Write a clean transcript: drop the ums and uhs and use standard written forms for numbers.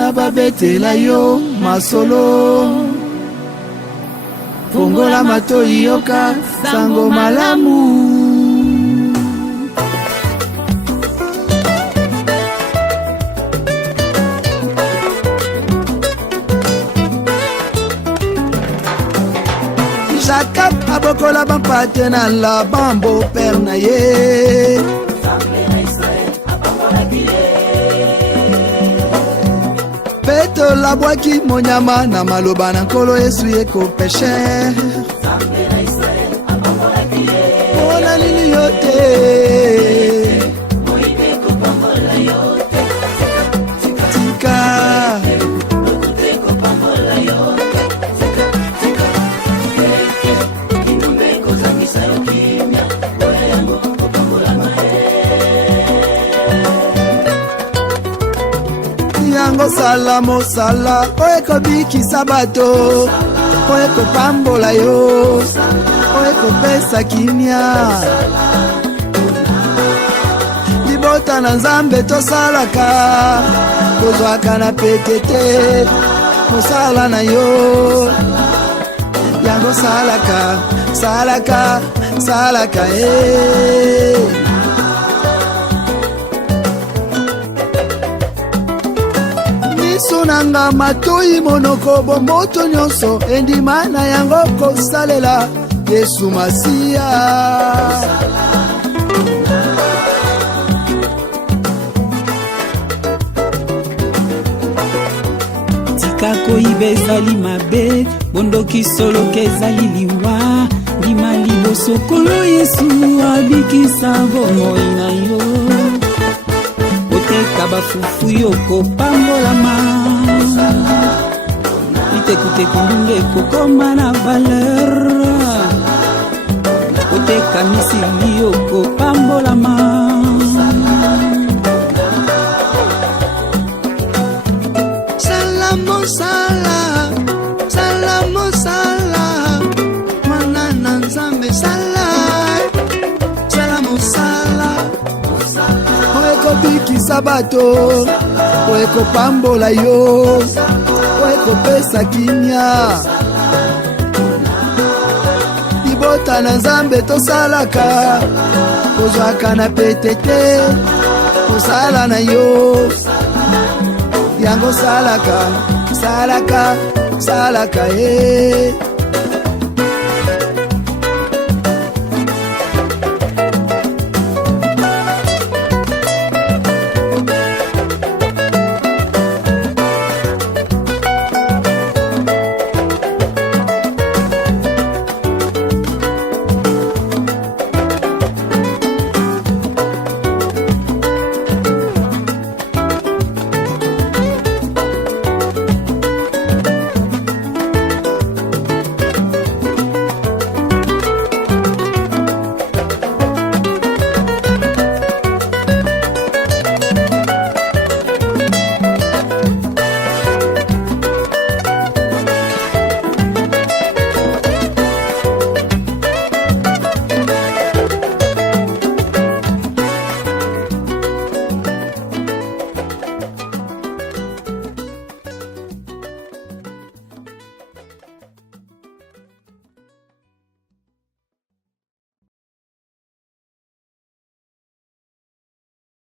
bana babetela yo masolo. Fongola matoi yoka sango malamu. Jacob abokola bampate na la bambo père na ye. Peto la bwaki monyama na maloba na nkolo Yesu yeko péché. Pona nini yote tika yango sala mosala oeko bikisa bato oeko pambola yo oeko pesa kimia libota na Nzambe tosalaka kozwaka na petete mosala na yo yango salaka sunanga matoi monoko bomoto nyonso endima na yango kosalela Yesu Masia. Tika koyiba ezali mabe bondoki solo kezali liwa ndima liboso kolo Yesu abikisa bomoi na yo. Oteka bafufu yoko pambolama itekute kundunge kokoma na valeur. Oteka misili yoko pambolama salamo sala mwana na Nzambe salamo sala oeko bikisa bato oeko pambola yo oeko pesa kimia libota na Nzambe tosalaka kozwaka na petete kosala na yo yango salaka